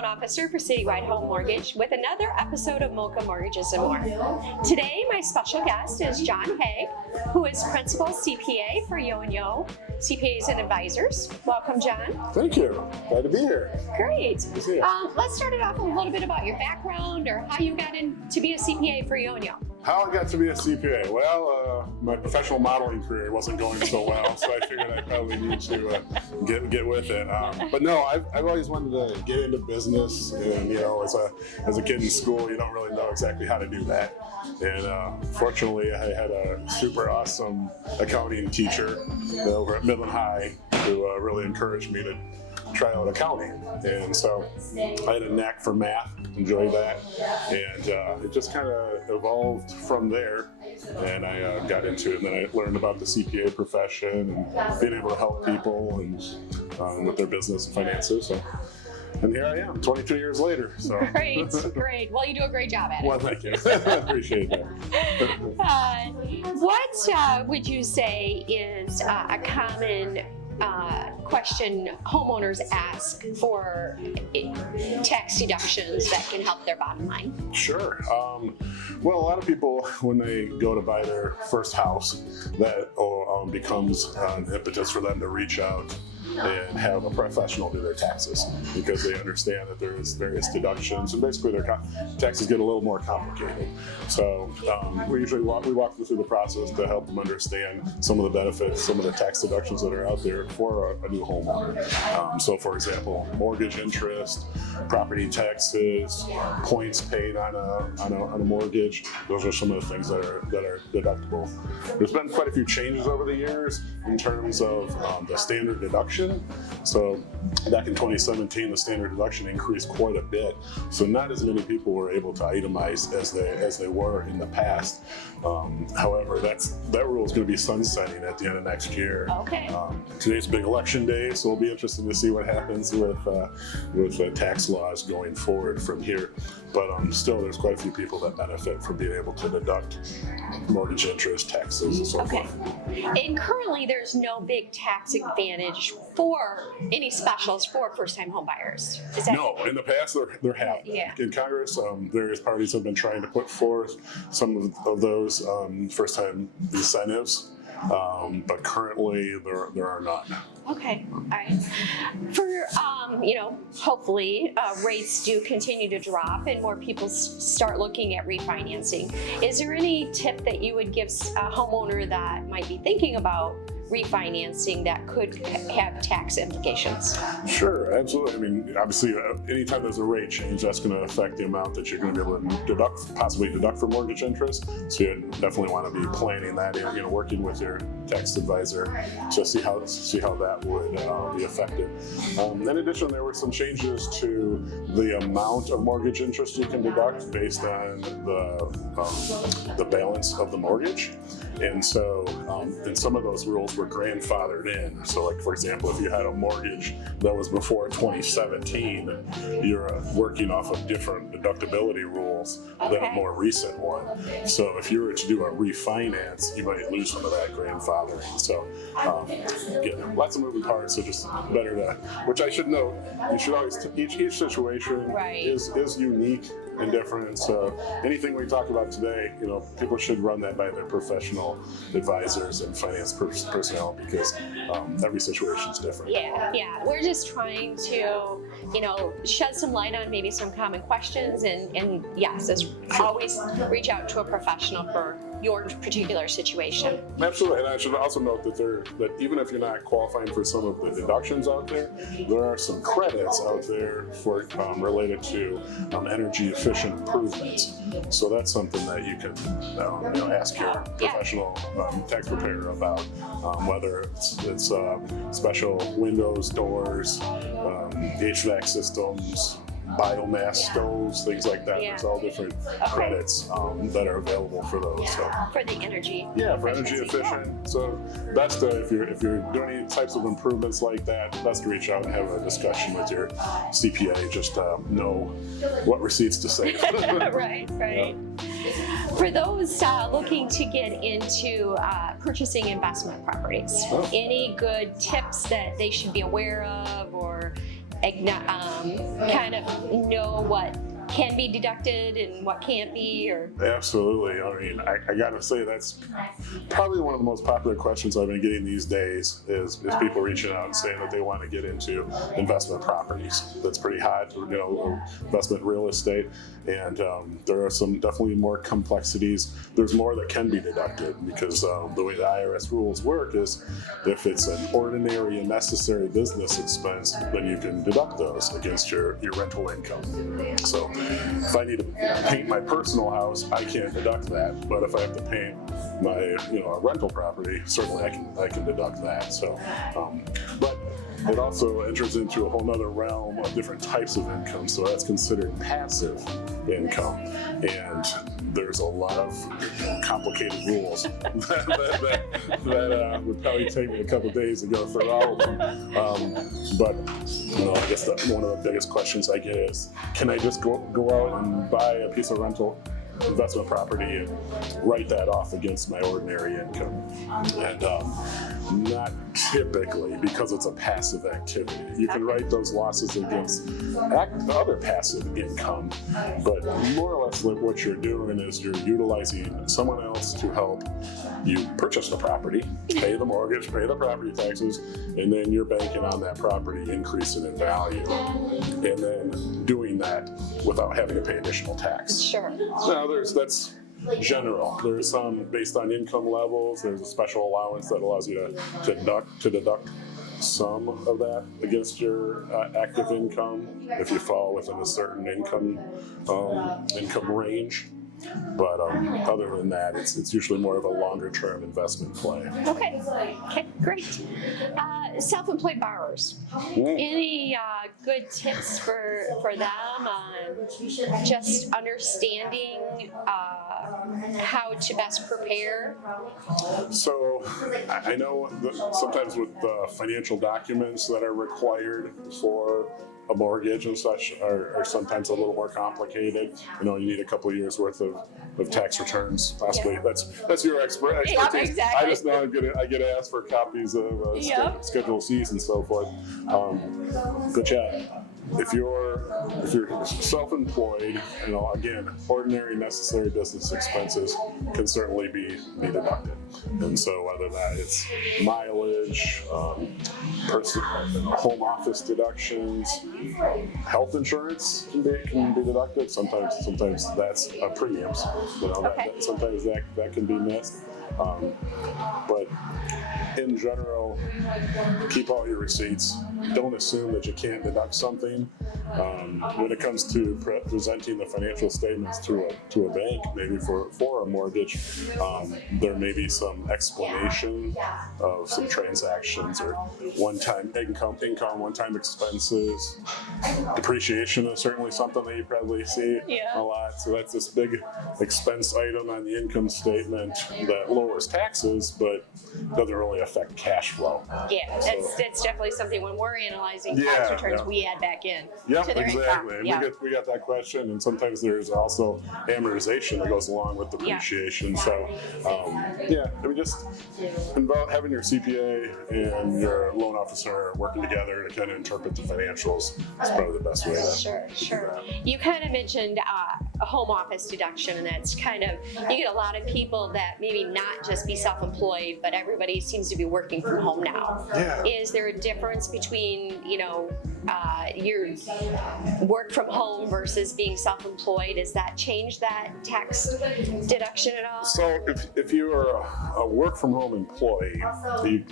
Loan Officer for Citywide Home Mortgage with another episode of Mocha Mortgages and More. Today, my special guest is John Haig, who is Principal CPA for Yo & Yo CPAs and Advisors. Welcome, John. Thank you. Glad to be here. Great. Good to see you. Let's start it off with a little bit about your background or how you got in to be a CPA for Yo & Yo. How I got to be a CPA? Well, my professional modeling career wasn't going so well, so I figured I probably need to get with it. But no, I've always wanted to get into business, and as a kid in school, you don't really know exactly how to do that. And fortunately, I had a super awesome accounting teacher over at Midland High who really encouraged me to try out accounting, and so I had a knack for math, enjoyed that, and it just kind of evolved from there, and I got into it, and then I learned about the CPA profession and being able to help people and with their business and finances. So, and here I am, 22 years later. So. Great. Well, you do a great job at it. Well, thank you. I appreciate that. What would you say is a common question homeowners ask for tax deductions that can help their bottom line? Sure. Well, a lot of people, when they go to buy their first house, that becomes an impetus for them to reach out and have a professional do their taxes, because they understand that there's various deductions, and basically their taxes get a little more complicated. So we usually walk them through the process to help them understand some of the benefits, some of the tax deductions that are out there for a new homeowner. So, for example, mortgage interest, property taxes, points paid on a mortgage. Those are some of the things that are deductible. There's been quite a few changes over the years in terms of the standard deduction. So back in 2017, the standard deduction increased quite a bit. So not as many people were able to itemize as they were in the past. However, that rule is going to be sunsetting at the end of next year. Okay. Today's big election day, so we'll be interested to see what happens with tax laws going forward from here. But still, there's quite a few people that benefit from being able to deduct mortgage interest, taxes, and so forth. And currently, there's no big tax advantage for any specials for first-time home buyers. Is that No, in the past there have. Yeah. In Congress, various parties have been trying to put forth some of those first-time incentives, but currently there are none. Okay, all right. For, hopefully rates do continue to drop and more people start looking at refinancing. Is there any tip that you would give a homeowner that might be thinking about refinancing that could have tax implications? Sure, absolutely. I mean, obviously, anytime there's a rate change, that's going to affect the amount that you're going to be able to possibly deduct for mortgage interest. So you definitely want to be planning that in, working with your tax advisor to see how that would be affected. In addition, there were some changes to the amount of mortgage interest you can deduct based on the balance of the mortgage. And so, and some of those rules were grandfathered in. So, like, for example, if you had a mortgage that was before 2017, you're working off of different deductibility rules than a more recent one. So if you were to do a refinance, you might lose some of that grandfathering. So, again, lots of moving parts, so just better to, which I should note, you should always, each situation is unique and different. So anything we talk about today, people should run that by their professional advisors and finance personnel, because every situation is different. Yeah. We're just trying to, shed some light on maybe some common questions, and yes, as always, reach out to a professional for your particular situation. Absolutely, and I should also note that even if you're not qualifying for some of the deductions out there are some credits out there for related to energy efficient improvements. So that's something that you can ask your professional tax preparer about, whether it's special windows, doors, HVAC systems, biomass stoves, things like that. There's all different credits that are available for those. So for the energy. For energy efficient. So best if you're doing any types of improvements like that, best to reach out and have a discussion with your CPA. Just know what receipts to save. Right. Yeah. For those looking to get into purchasing investment properties, any good tips that they should be aware of, or kind of know what can be deducted and what can't be, or? Absolutely. I mean, I gotta say that's probably one of the most popular questions I've been getting these days is people reaching out and saying that they want to get into investment properties. That's pretty hot, investment real estate. And there are some definitely more complexities. There's more that can be deducted because the way the IRS rules work is if it's an ordinary and necessary business expense, then you can deduct those against your rental income. So if I need to paint my personal house, I can't deduct that. But if I have to paint my, a rental property, certainly I can deduct that. So, but it also enters into a whole nother realm of different types of income. So that's considered passive income. And there's a lot of complicated rules that would probably take me a couple of days to go through all of them. But I guess one of the biggest questions I get is, can I just go out and buy a piece of rental investment property and write that off against my ordinary income? And not typically, because it's a passive activity. You can write those losses against other passive income, but more or less what you're doing is you're utilizing someone else to help you purchase the property, pay the mortgage, pay the property taxes, and then you're banking on that property increasing in value, and then doing that without having to pay additional tax. Sure. Now that's general. There's some based on income levels. There's a special allowance that allows you to deduct some of that against your active income if you fall within a certain income range. But other than that, it's usually more of a longer-term investment play. Okay, great. Self-employed borrowers, any good tips for them on just understanding how to best prepare? So I know that sometimes with the financial documents that are required for a mortgage and such are sometimes a little more complicated. You need a couple of years worth of tax returns, possibly. Yeah. That's your expertise. Yep, exactly. I just know I get asked for copies of Schedule C's and so forth. But yeah, if you're self-employed, again, ordinary necessary business expenses can certainly be deducted. And so whether that it's mileage, home office deductions, health insurance can be deducted. Sometimes that's premiums. Sometimes that can be missed. But in general, keep all your receipts. Don't assume that you can't deduct something. When it comes to presenting the financial statements to a bank, maybe for a mortgage, there may be some explanation of some transactions or one-time income, one-time expenses. Depreciation is certainly something that you probably see a lot. So that's this big expense item on the income statement that lowers taxes, but doesn't really affect cash flow. Yeah, that's definitely something when we're analyzing tax returns, we add back in. Yep, exactly. And we get that question, and sometimes there's also amortization that goes along with depreciation. So, just involve having your CPA and your loan officer working together to kind of interpret the financials is probably the best way to Sure. You kind of mentioned a home office deduction, and that's kind of, you get a lot of people that maybe not just be self-employed, but everybody seems to be working from home now. Yeah. Is there a difference between, your work from home versus being self-employed? Does that change that tax deduction at all? So if you are a work from home employee,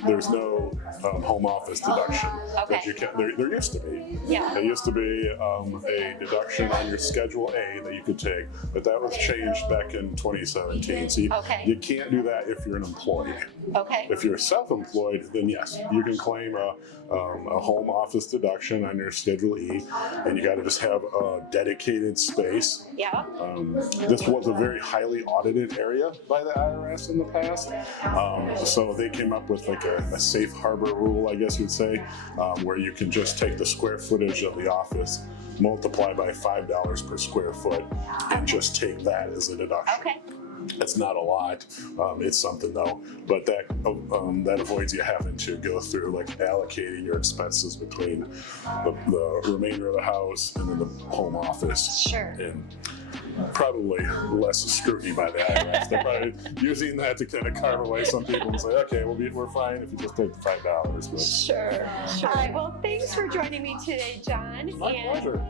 there's no home office deduction. Okay. There used to be. Yeah. There used to be a deduction on your Schedule A that you could take, but that was changed back in 2017. So you can't do that if you're an employee. Okay. If you're self-employed, then yes, you can claim a home office deduction on your Schedule E, and you got to just have a dedicated space. Yeah. This was a very highly audited area by the IRS in the past, so they came up with like a safe harbor rule, I guess you'd say, where you can just take the square footage of the office, multiply by $5 per square foot, and just take that as a deduction. Okay. It's not a lot. It's something though, but that avoids you having to go through like allocating your expenses between the remainder of the house and then the home office. Sure. And probably less scrutiny by the IRS. They're probably using that to kind of carve away some people and say, okay, we're fine if you just take the $5. But Sure. All right. Well, thanks for joining me today, John. my pleasure.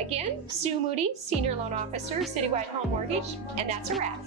Again, Sue Moody, Senior Loan Officer, Citywide Home Mortgage, and that's a wrap.